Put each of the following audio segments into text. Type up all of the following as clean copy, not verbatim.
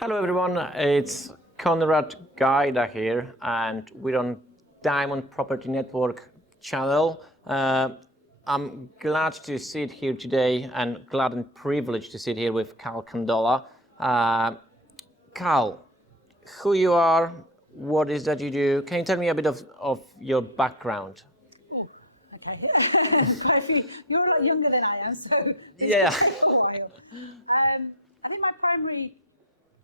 Hello everyone, it's Conrad Gaida here and we're on Diamond Property Network channel. I'm glad to sit here today and glad and privileged to sit here with Kal Kandola. Kal, who you are, what is that you do? Can you tell me a bit of your background? Oh, okay. You're a lot younger than I am, so it's Yeah. going to take a while. I think my primary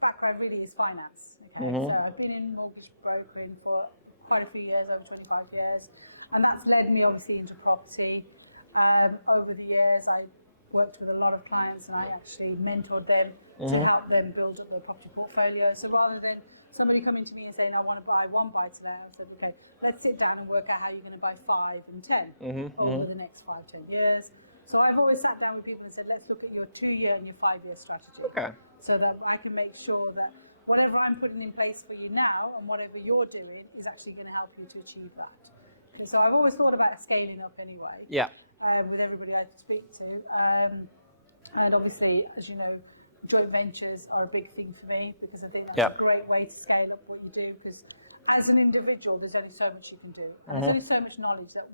background really is finance. Okay, so I've been in mortgage brokering for quite a few years, over 25 years, and that's led me obviously into property. Over the years, I worked with a lot of clients, and I actually mentored them to help them build up their property portfolio. So rather than somebody coming to me and saying, I want to buy one buy-to-let, I said, okay, let's sit down and work out how you're going to buy 5 and 10 over the next 5-10 years. So I've always sat down with people and said, let's look at your 2-year and your 5-year strategy. Okay. So that I can make sure that whatever I'm putting in place for you now and whatever you're doing is actually going to help you to achieve that. Okay, so I've always thought about scaling up anyway. Yeah. With everybody I speak to. And obviously, as you know, joint ventures are a big thing for me because I think that's a great way to scale up what you do, because as an individual, there's only so much you can do. And there's only so much knowledge that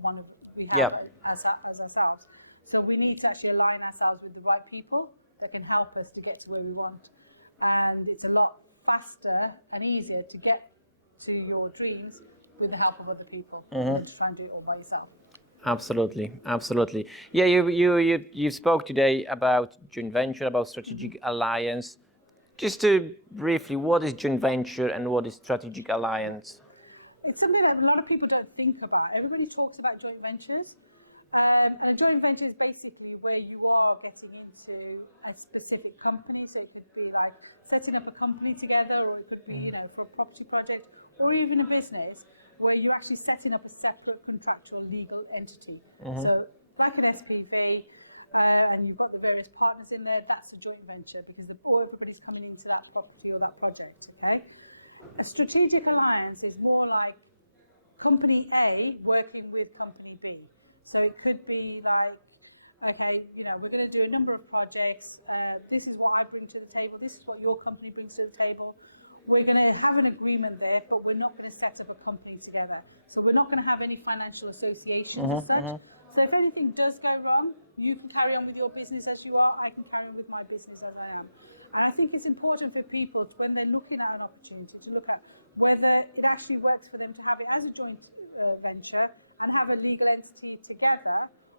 we have as ourselves. So we need to actually align ourselves with the right people that can help us to get to where we want. And it's a lot faster and easier to get to your dreams with the help of other people than to try and do it all by yourself. Absolutely, absolutely. Yeah, you spoke today about joint venture, about strategic alliance. Just to briefly, what is joint venture and what is strategic alliance? It's something that a lot of people don't think about. Everybody talks about joint ventures, and a joint venture is basically where you are getting into a specific company. So it could be like setting up a company together, or it could be, for a property project, or even a business where you're actually setting up a separate contractual legal entity. So like an SPV, and you've got the various partners in there, that's a joint venture because everybody's coming into that property or that project, okay? A strategic alliance is more like company A working with company B. So it could be like, okay, we're going to do a number of projects, this is what I bring to the table, this is what your company brings to the table. We're going to have an agreement there, but we're not going to set up a company together. So we're not going to have any financial associations as such. So if anything does go wrong, you can carry on with your business as you are, I can carry on with my business as I am. And I think it's important for people, when they're looking at an opportunity, to look at whether it actually works for them to have it as a joint venture and have a legal entity together,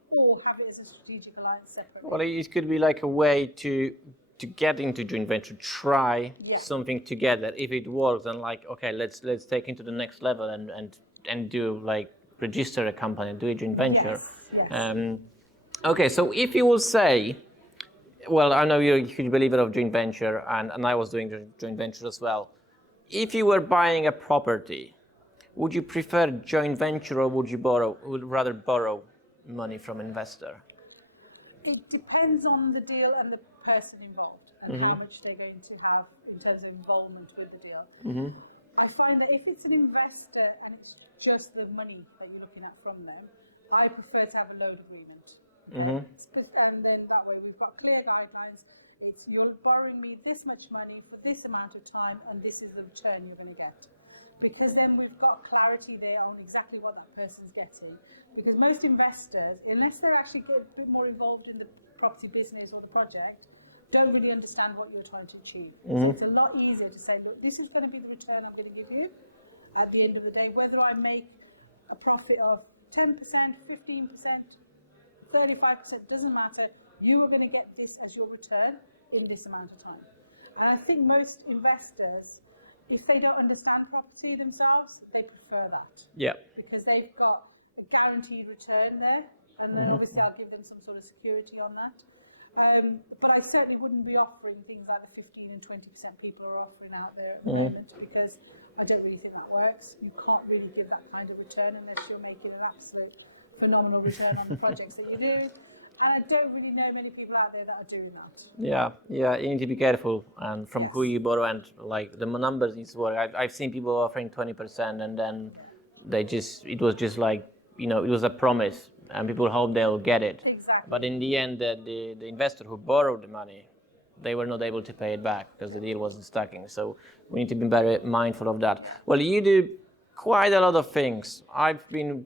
or have it as a strategic alliance separately. Well, it could be like a way to get into joint venture, try something together. If it works, then like, okay, let's take it to the next level and do like register a company, do a joint venture. Yes. Okay, so if you will say, well, I know you're a huge believer of joint venture, and I was doing joint venture as well. If you were buying a property, would you prefer joint venture or would you rather borrow money from investor? It depends on the deal and the person involved and how much they're going to have in terms of involvement with the deal. I find that if it's an investor and it's just the money that you're looking at from them, I prefer to have a loan agreement. And then that way we've got clear guidelines. It's, you're borrowing me this much money for this amount of time and this is the return you're going to get. Because then we've got clarity there on exactly what that person's getting. Because most investors, unless they're actually a bit more involved in the property business or the project, don't really understand what you're trying to achieve. So it's a lot easier to say, look, this is going to be the return I'm going to give you at the end of the day, whether I make a profit of 10%, 15%, 35%, doesn't matter. You are going to get this as your return in this amount of time. And I think most investors, if they don't understand property themselves, they prefer that. Yeah. Because they've got a guaranteed return there, and then obviously I'll give them some sort of security on that. But I certainly wouldn't be offering things like the 15 and 20% people are offering out there at the moment, because I don't really think that works. You can't really give that kind of return unless you're making an absolute phenomenal return on the projects that you do. And I don't really know many people out there that are doing that. Yeah, you need to be careful and from who you borrow, and like the numbers need to work. I've seen people offering 20% and then it was just like, it was a promise and people hope they'll get it. Exactly. But in the end, the investor who borrowed the money they were not able to pay it back because the deal wasn't stacking. So we need to be very mindful of that. Well, you do quite a lot of things. I've known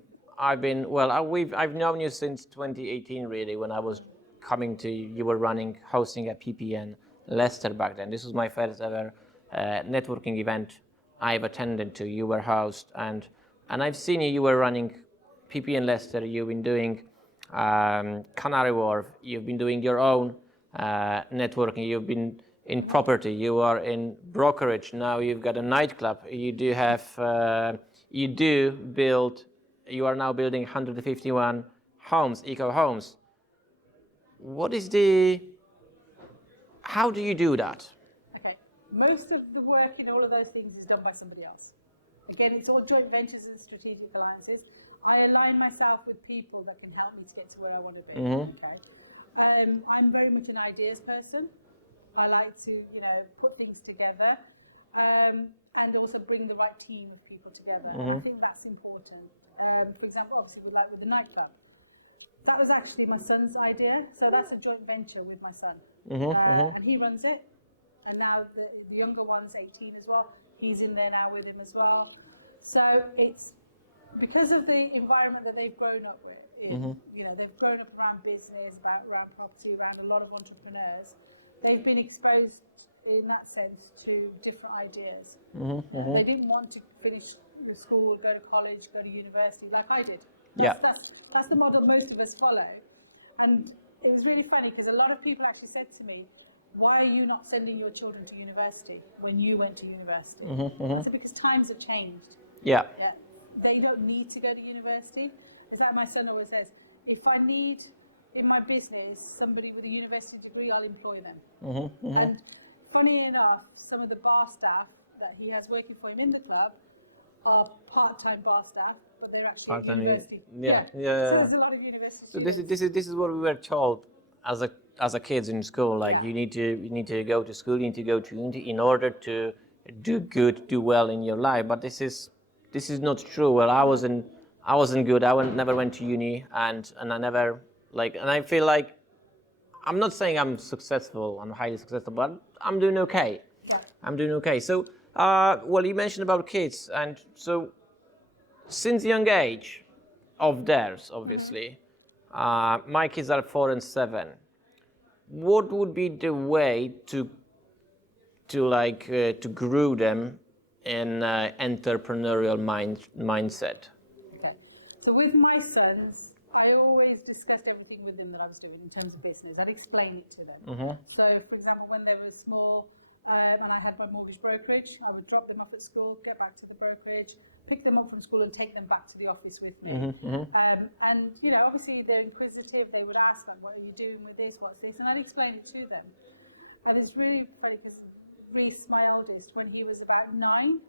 you since 2018, really, when I was coming to you were hosting a PPN Leicester back then. This was my first ever networking event I've attended to. You were host, and I've seen you were running PPN Leicester. You've been doing Canary Wharf. You've been doing your own networking. You've been in property. You are in brokerage. Now you've got a nightclub. You are now building 151 homes, eco homes. How do you do that? Okay, most of the work in all of those things is done by somebody else. Again, it's all joint ventures and strategic alliances. I align myself with people that can help me to get to where I want to be. Okay, I'm very much an ideas person. I like to, put things together, and also bring the right team of people together. I think that's important. For example, obviously, with the nightclub. That was actually my son's idea, so that's a joint venture with my son, and he runs it. And now the younger one's 18 as well. He's in there now with him as well. So it's because of the environment that they've grown up with. They've grown up around business, around property, around a lot of entrepreneurs. They've been exposed in that sense to different ideas. They didn't want to finish with school, go to college, go to university like I did. That's the model most of us follow. And it was really funny because a lot of people actually said to me, why are you not sending your children to university when you went to university? I said, because times have changed. Yeah. They don't need to go to university. It's like my son always says, if I need in my business somebody with a university degree, I'll employ them. And funny enough, some of the bar staff that he has working for him in the club are part-time bar staff, but they're actually at university. So there's a lot of university. So this is what we were told as a kids in school. Like you need to go to school, you need to go to uni in order to do well in your life. But this is not true. Well, I wasn't good. I never went to uni, and I never and I feel like I'm not saying I'm successful. I'm highly successful, but I'm doing okay. I'm doing okay. So. Well, you mentioned about kids, and so since young age of theirs, obviously, my kids are 4 and 7. What would be the way to grow them in entrepreneurial mindset? Okay, so with my sons, I always discussed everything with them that I was doing in terms of business. I'd explain it to them. So, for example, when they were small. And I had my mortgage brokerage, I would drop them off at school, get back to the brokerage, pick them up from school and take them back to the office with me. And, obviously they're inquisitive, they would ask them, what are you doing with this, what's this? And I'd explain it to them. And it's really funny because Reese, my eldest, when he was about 9,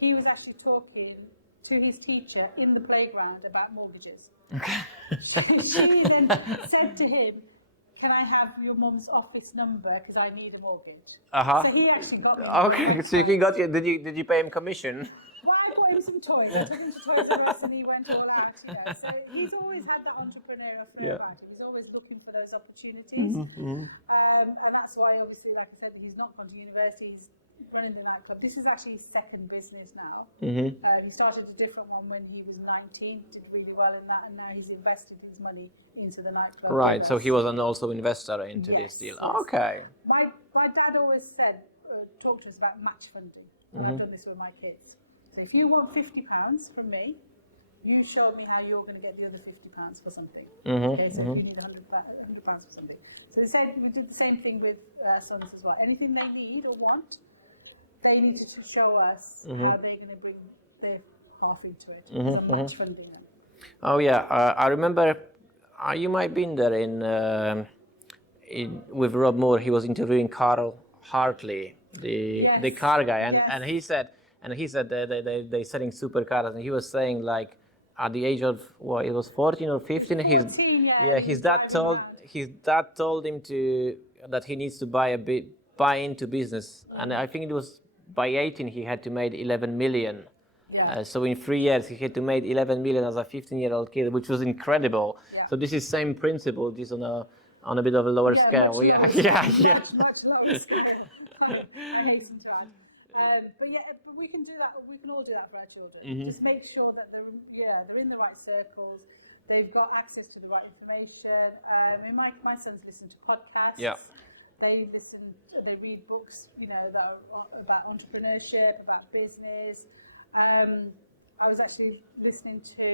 he was actually talking to his teacher in the playground about mortgages. She then said to him, can I have your mum's office number because I need a mortgage? So he actually got me. Okay, so he got you. Did you pay him commission? Well, I bought him some toys. I took him to Toys R Us and he went all out. So he's always had that entrepreneurial flair about him. He's always looking for those opportunities, and that's why, obviously, like I said, he's not gone to university. He's running the nightclub. This is actually his second business now. He started a different one when he was 19, did really well in that, and now he's invested his money into the nightclub. Right, so he was also investor into this deal. Okay. My dad always said, talk to us about match funding, and I've done this with my kids. So if you want £50 from me, you show me how you're going to get the other £50 for something. Okay, so if you need £100 for something. So they said we did the same thing with sons as well. Anything they need or want, they needed to show us how they're going to bring their half into it. So match funding them. Oh yeah, I remember. You might have been there with Rob Moore. He was interviewing Carl Hartley, the car guy, and he said they're selling supercars, and he was saying like at the age of it was 14 or 15. His dad told him that he needs to buy into business, and I think it was by 18 he had to make 11 million. So in 3 years he had to make 11 million as a 15-year-old kid, which was incredible. So this is same principle, just on on a bit of a lower Yeah, scale. much Yeah, lower, yeah. much lower scale. I hasten to add. But yeah, but we can do that. We can all do that for our children. Just make sure that they're in the right circles. They've got access to the right information. I mean, my sons listen to podcasts. Yeah. They read books, that are about entrepreneurship, about business. I was actually listening to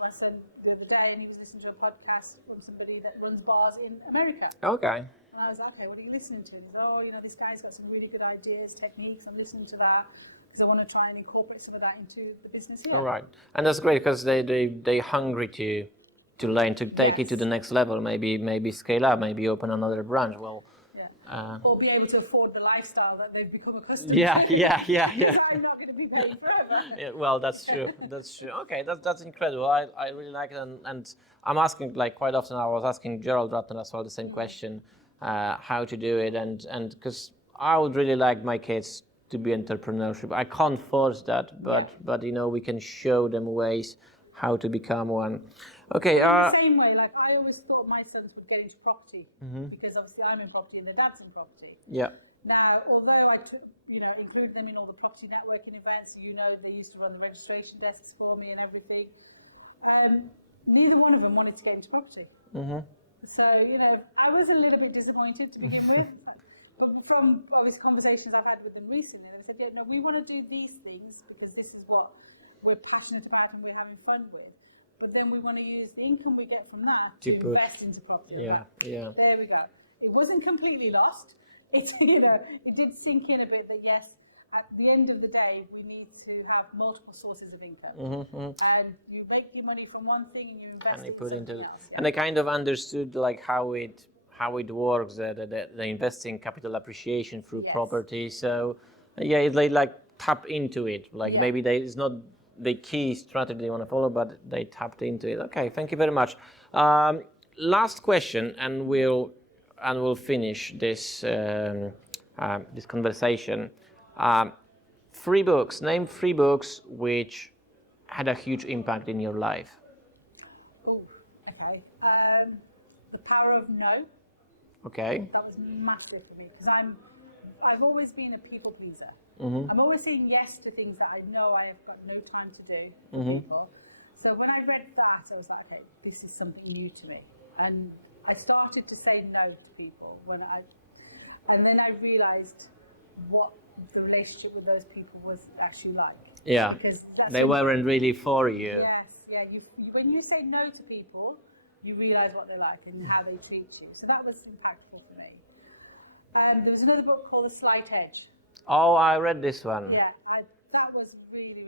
my son the other day, and he was listening to a podcast from somebody that runs bars in America. Okay. And I was like, okay, what are you listening to? And he said, oh, this guy's got some really good ideas, techniques. I'm listening to that because I want to try and incorporate some of that into the business here. All right, and that's great because they hungry to learn, to take it to the next level. Maybe scale up, maybe open another branch. Well. Or be able to afford the lifestyle that they've become accustomed Yeah, to. yeah. Because I'm not going to be paying forever. Yeah, well, that's true. That's true. Okay, that's incredible. I really like it, and I'm asking, like, quite often. I was asking Gerald Ratner as well the same question, how to do it, and because I would really like my kids to be entrepreneurship. I can't force that, but we can show them ways how to become one. Okay. In the same way, like I always thought my sons would get into property because obviously I'm in property and their dad's in property. Yeah. Now, although I took, included them in all the property networking events, they used to run the registration desks for me and everything. Neither one of them wanted to get into property. So, I was a little bit disappointed to begin with. But from obviously conversations I've had with them recently, they said, yeah, no, we want to do these things because this is what we're passionate about and we're having fun with. But then we want to use the income we get from that to invest into property. Yeah, yeah. There we go. It wasn't completely lost. It did sink in a bit that yes, at the end of the day, we need to have multiple sources of income. And you make your money from one thing and you invest it in something else. Yeah. And I kind of understood like how it works, the investing capital appreciation through property. So yeah, it's like tap into it. Like maybe it's not the key strategy they want to follow, but they tapped into it. Okay, thank you very much. Last question, and we'll finish this this conversation. 3 books. Name 3 books which had a huge impact in your life. Oh, okay. The Power of No. Okay. That was massive for me because I've always been a people pleaser. I'm always saying yes to things that I know I have got no time to do for people. So when I read that, I was like, okay, this is something new to me. And I started to say no to people and then I realized what the relationship with those people was actually like. Yeah, because they weren't really for you. Yes, yeah. When you say no to people, you realize what they're like and how they treat you. So that was impactful for me. There was another book called The Slight Edge. Oh, I read this one. Yeah, that was really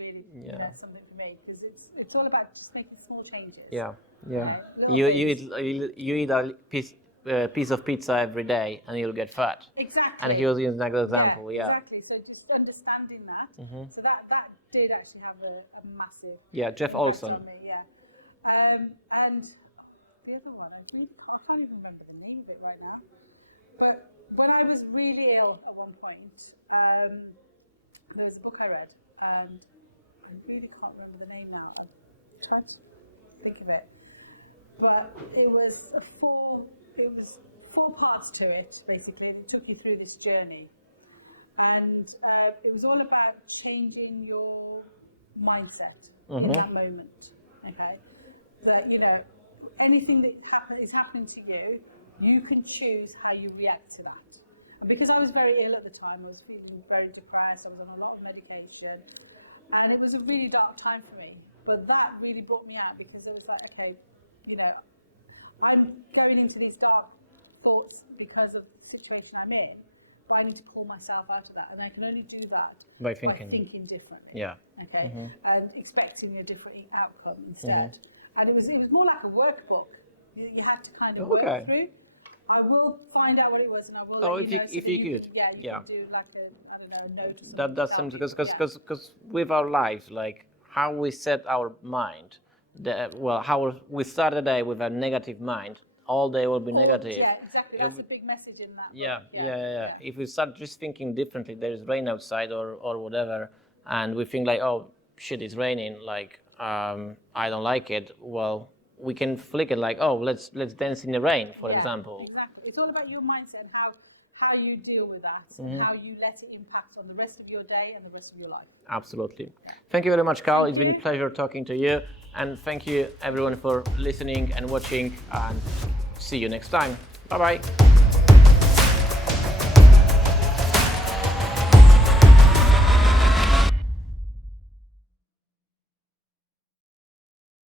something for me because it's all about just making small changes. Yeah, yeah. You eat a piece of pizza every day and you'll get fat. Exactly. And he was using that example. Yeah. Exactly. So just understanding that. So that did actually have a massive. Yeah, Jeff Olson. On me, yeah. And the other one, I can't even remember the name of it right now. But when I was really ill at one point, there was a book I read, and I really can't remember the name now. I'm trying to think of it, but it was 4 parts to it. Basically, it took you through this journey, and it was all about changing your mindset in that moment. Okay, that anything that is happening to you, you can choose how you react to that. And because I was very ill at the time, I was feeling very depressed, I was on a lot of medication, and it was a really dark time for me. But that really brought me out because it was like, okay, I'm going into these dark thoughts because of the situation I'm in, but I need to call myself out of that. And I can only do that by thinking differently. Yeah. Okay. And expecting a different outcome instead. And it was more like a workbook. You had to kind of work through. I will find out what it was, and I will. Oh, if you could. Yeah, you can do like a note or something. That's something because with our lives, like how we set our mind, how we start the day with a negative mind, all day will be negative. Yeah, exactly. That's a big message in that. Yeah. If we start just thinking differently, there is rain outside or whatever, and we think like, oh shit, it's raining, like I don't like it. Well, we can flick it like, oh, let's dance in the rain, for Yeah, example. Exactly. It's all about your mindset and how you deal with that and how you let it impact on the rest of your day and the rest of your life. Absolutely. Thank you very much, Kal. It's been a you. pleasure talking to you. And thank you, everyone, for listening and watching. And see you next time. Bye-bye.